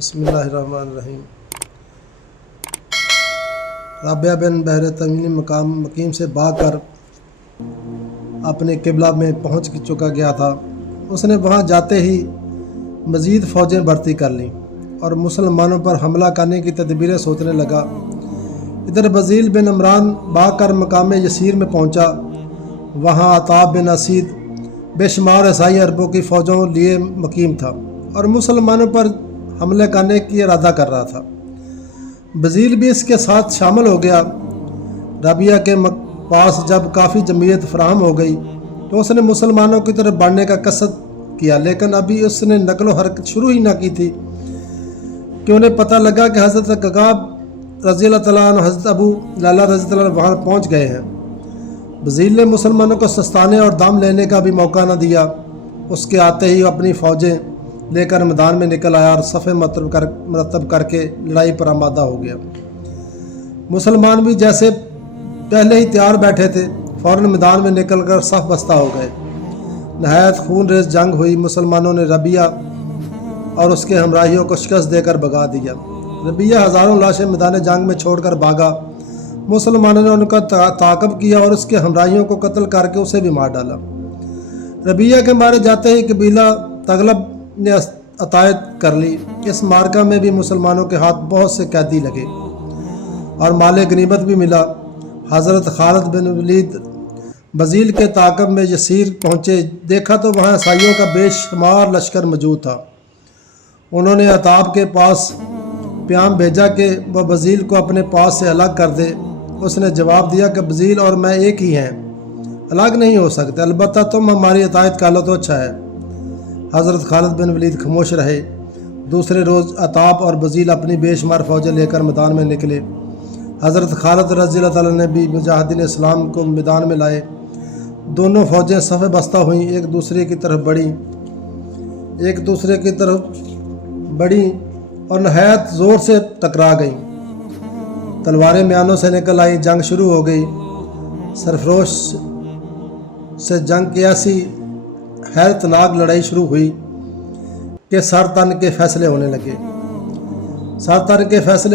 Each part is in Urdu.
بسم اللہ الرحمن الرحیم۔ رابعہ بن بحر تمیم مقیم سے بھاگ کر اپنے قبلہ میں پہنچ چکا گیا تھا۔ اس نے وہاں جاتے ہی مزید فوجیں بھرتی کر لیں اور مسلمانوں پر حملہ کرنے کی تدبیریں سوچنے لگا۔ ادھر بزیل بن عمران بھاگ کر مقام یسیر میں پہنچا۔ وہاں عطاب بن اسید بے شمار عیسائی عربوں کی فوجوں لیے مقیم تھا اور مسلمانوں پر حملے کرنے کی ارادہ کر رہا تھا۔ بزیل بھی اس کے ساتھ شامل ہو گیا۔ رابعہ کے پاس جب کافی جمعیت فراہم ہو گئی تو اس نے مسلمانوں کی طرف بڑھنے کا قصد کیا، لیکن ابھی اس نے نقل و حرکت شروع ہی نہ کی تھی کہ انہیں پتہ لگا کہ حضرت کعب رضی اللہ تعالیٰ عنہ حضرت ابو لالہ رضی اللہ عنہ وہاں پہنچ گئے ہیں۔ بزیل نے مسلمانوں کو سستانے اور دام لینے کا بھی موقع نہ دیا۔ اس کے آتے ہی اپنی فوجیں لے کر میدان میں نکل آیا اور صفیں مرتب کر کے لڑائی پر آمادہ ہو گیا۔ مسلمان بھی جیسے پہلے ہی تیار بیٹھے تھے، فوراً میدان میں نکل کر صف بستہ ہو گئے۔ نہایت خون ریز جنگ ہوئی۔ مسلمانوں نے رابعہ اور اس کے ہمراہیوں کو شکست دے کر بھگا دیا۔ رابعہ ہزاروں لاشیں میدان جنگ میں چھوڑ کر بھاگا۔ مسلمانوں نے ان کا تعاقب کیا اور اس کے ہمراہیوں کو قتل کر کے اسے بھی مار ڈالا۔ رابعہ کے مارے جاتے ہی قبیلہ تغلب نے عطایت کر لی۔ اس مارکہ میں بھی مسلمانوں کے ہاتھ بہت سے قیدی لگے اور مال غنیمت بھی ملا۔ حضرت خالد بن ولید بزیل کے تعاقب میں یسیر پہنچے، دیکھا تو وہاں عیسائیوں کا بے شمار لشکر موجود تھا۔ انہوں نے عطاب کے پاس پیام بھیجا کہ وہ بزیل کو اپنے پاس سے الگ کر دے۔ اس نے جواب دیا کہ بزیل اور میں ایک ہی ہیں، الگ نہیں ہو سکتے، البتہ تم ہماری اطاعت کر لو تو اچھا ہے۔ حضرت خالد بن ولید خاموش رہے۔ دوسرے روز عطاب اور بزیل اپنی بے شمار فوجیں لے کر میدان میں نکلے۔ حضرت خالد رضی اللہ تعالیٰ نے بھی مجاہدین اسلام کو میدان میں لائے۔ دونوں فوجیں صف بستہ ہوئیں، ایک دوسرے کی طرف بڑھیں اور نہایت زور سے ٹکرا گئیں۔ تلواریں میانوں سے نکل آئیں، جنگ شروع ہو گئی۔ سرفروش سے جنگ کی ایسی حیرت ناک لڑائی شروع ہوئی کہ سر تن کے فیصلے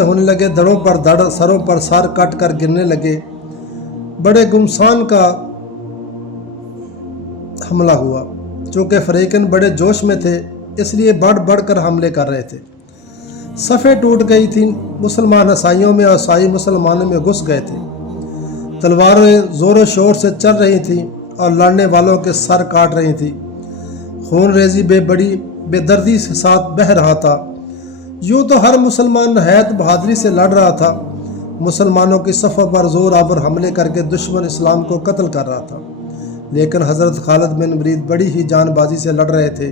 ہونے لگے، دڑوں پر دڑ، سروں پر سر کٹ کر گرنے لگے۔ بڑے گمسان کا حملہ ہوا۔ چونکہ فریقین بڑے جوش میں تھے اس لیے بڑھ بڑھ کر حملے کر رہے تھے۔ صفیں ٹوٹ گئی تھیں، مسلمان عیسائیوں میں اور عیسائی مسلمانوں میں گھس گئے تھے۔ تلواریں زور و شور سے چل رہی تھیں اور لڑنے والوں کے سر کاٹ رہی تھیں۔ خون ریزی بے دردی کے ساتھ بہہ رہا تھا۔ یوں تو ہر مسلمان نہایت بہادری سے لڑ رہا تھا، مسلمانوں کی صفوں پر زور آور حملے کر کے دشمن اسلام کو قتل کر رہا تھا، لیکن حضرت خالد بن ولید بڑی ہی جان بازی سے لڑ رہے تھے۔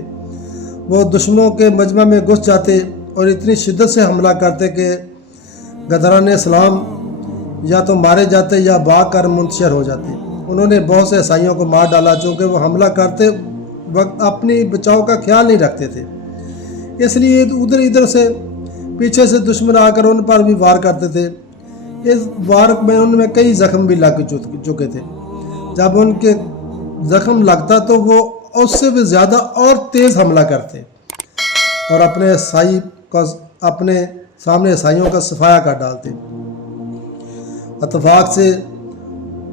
وہ دشمنوں کے مجمع میں گھس جاتے اور اتنی شدت سے حملہ کرتے کہ گدران اسلام یا تو مارے جاتے یا بھاگ کر منتشر ہو جاتے۔ انہوں نے بہت سے عیسائیوں کو مار ڈالا، چونکہ وہ حملہ کرتے وقت اپنی بچاؤ کا خیال نہیں رکھتے تھے، اس لیے ادھر سے پیچھے سے دشمن آ کر ان پر بھی وار کرتے تھے۔ اس وار میں ان میں کئی زخم بھی لگ چکے تھے۔ جب ان کے زخم لگتا تو وہ اس سے بھی زیادہ اور تیز حملہ کرتے اور اپنے سامنے عیسائیوں کا صفایا کر ڈالتے۔ اتفاق سے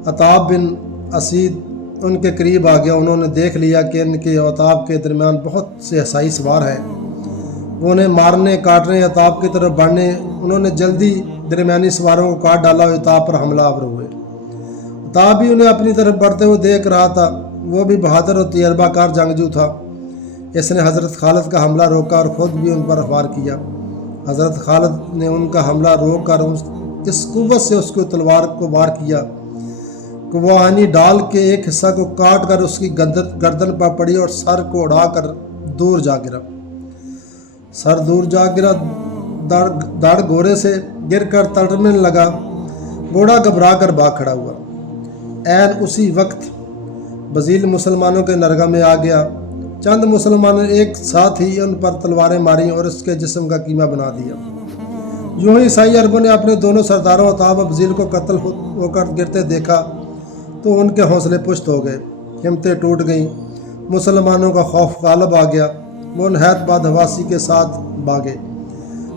عطاب بن اسید ان کے قریب آ گیا۔ انہوں نے دیکھ لیا کہ ان کے عطاب کے درمیان بہت سے عیسائی سوار ہیں۔ وہ انہیں مارنے کاٹنے عطاب کی طرف بڑھنے، انہوں نے جلدی درمیانی سواروں کو کاٹ ڈالا اور عطاب پر حملہ آور ہوئے۔ عطاب بھی انہیں اپنی طرف بڑھتے ہوئے دیکھ رہا تھا، وہ بھی بہادر اور تجربہ کار جنگجو تھا۔ اس نے حضرت خالد کا حملہ روکا اور خود بھی ان پر وار کیا۔ حضرت خالد نے ان کا حملہ روک کر اس قوت سے اس کو تلوار کو وار کیا کہ وہ آہنی ڈال کے ایک حصہ کو کاٹ کر اس کی گردن پر پڑی اور سر کو اڑا کر دور جا گرا۔ دڑ گھوڑے سے گر کر تڑپنے لگا۔ گھوڑا گھبرا کر بھاگ کھڑا ہوا۔ عین اسی وقت بزیل مسلمانوں کے نرگہ میں آ گیا۔ چند مسلمانوں نے ایک ساتھ ہی ان پر تلواریں ماری اور اس کے جسم کا قیمہ بنا دیا۔ یوں ہی عیسائی عربوں نے اپنے دونوں سرداروں عطاب و بزیل کو قتل ہو کر گرتے دیکھا تو ان کے حوصلے پست ہو گئے، ہمتیں ٹوٹ گئیں۔ مسلمانوں کا خوف غالب آ گیا، وہ نہایت بدحواسی کے ساتھ بھاگے۔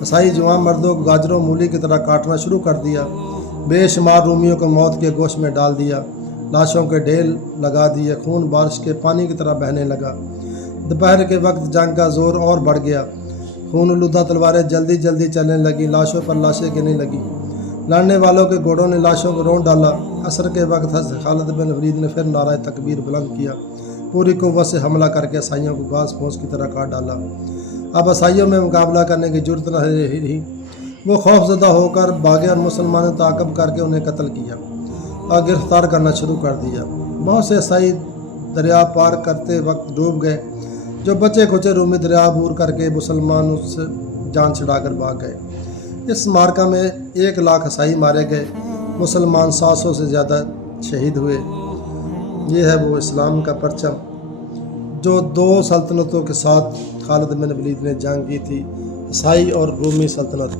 عیسائی جوان مردوں کو گاجروں مولی کی طرح کاٹنا شروع کر دیا، بے شمار رومیوں کو موت کے گوشت میں ڈال دیا، لاشوں کے ڈھیر لگا دیے، خون بارش کے پانی کی طرح بہنے لگا۔ دوپہر کے وقت جنگ کا زور اور بڑھ گیا، خون آلودہ تلواریں جلدی جلدی چلنے لگیں، لاشوں پر لاشیں گرنے لگیں، لڑنے والوں کے گھوڑوں نے لاشوں کو رون ڈالا۔ عصر کے وقت حضرت خالد بن ولید نے پھر نعرہ تکبیر بلند کیا، پوری قوت سے حملہ کر کے عیسائیوں کو گھاس پھوس کی طرح کاٹ ڈالا۔ اب عیسائیوں میں مقابلہ کرنے کی جرت نہ رہی، وہ خوف زدہ ہو کر بھاگے اور مسلمانوں تعاقب کر کے انہیں قتل کیا اور گرفتار کرنا شروع کر دیا۔ بہت سے عیسائی دریا پار کرتے وقت ڈوب گئے، جو بچے کچے رومی دریا عبور کر کے مسلمان اس سے جان چھڑا کر بھاگ گئے۔ اس معرکہ میں 1,00,000 عیسائی مارے گئے، مسلمان 700 سے زیادہ شہید ہوئے۔ یہ ہے وہ اسلام کا پرچم جو 2 سلطنتوں کے ساتھ خالد بن ولید نے جنگ کی تھی، عیسائی اور رومی سلطنت۔